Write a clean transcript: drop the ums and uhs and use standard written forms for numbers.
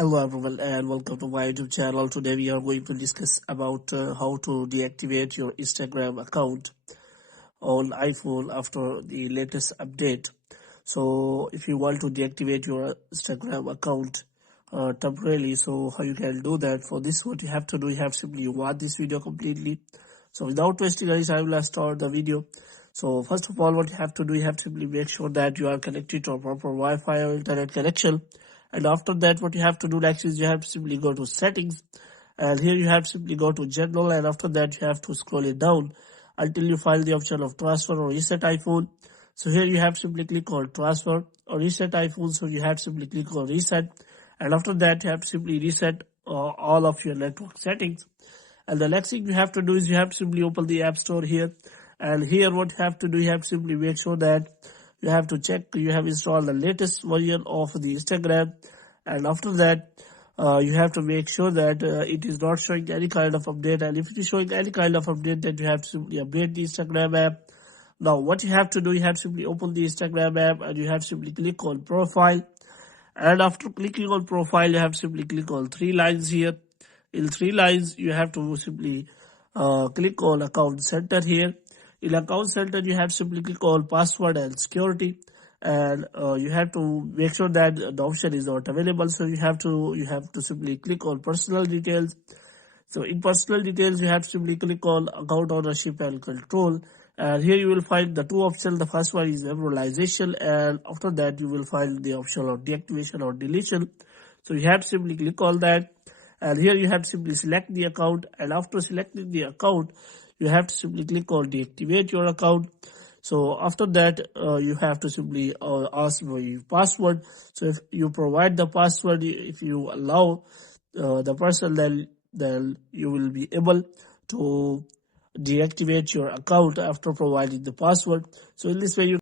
Hello everyone and welcome to my YouTube channel. Today we are going to discuss about how to deactivate your Instagram account on iPhone after the latest update. So if you want to deactivate your Instagram account temporarily, so how you can do that? For this, what you have to do, you have simply watch this video completely. So without wasting any time, let's start the video. So first of all, what you have to do, you have to simply make sure that you are connected to a proper Wi-Fi or internet connection. And after that, what you have to do next is you have to simply go to settings, and here you have to simply go to general, and after that you have to scroll it down until you find the option of transfer or reset iPhone. So here you have to simply click on transfer or reset iPhone. So you have to simply click on reset, and after that you have to simply reset all of your network settings. And the next thing you have to do is you have to simply open the app store here, and here what you have to do, you have to simply make sure that you have to check you have installed the latest version of the Instagram. And after that you have to make sure that it is not showing any kind of update, and if it is showing any kind of update, then you have to simply update the Instagram app. Now what you have to do, you have to simply open the Instagram app, and you have to simply click on profile, and after clicking on profile you have to simply click on three lines here. In three lines you have to simply click on account center here. In account center you have to simply click on password and security, and you have to make sure that the option is not available. So you have to simply click on personal details. So in personal details you have to simply click on account ownership and control, and here you will find the two options. The first one is memorization, and after that you will find the option of deactivation or deletion. So you have to simply click on that, and here you have to simply select the account, and after selecting the account you have to simply click on deactivate your account. So after that you have to simply ask for your password. So if you provide the password, if you allow the person, then you will be able to deactivate your account after providing the password. So in this way you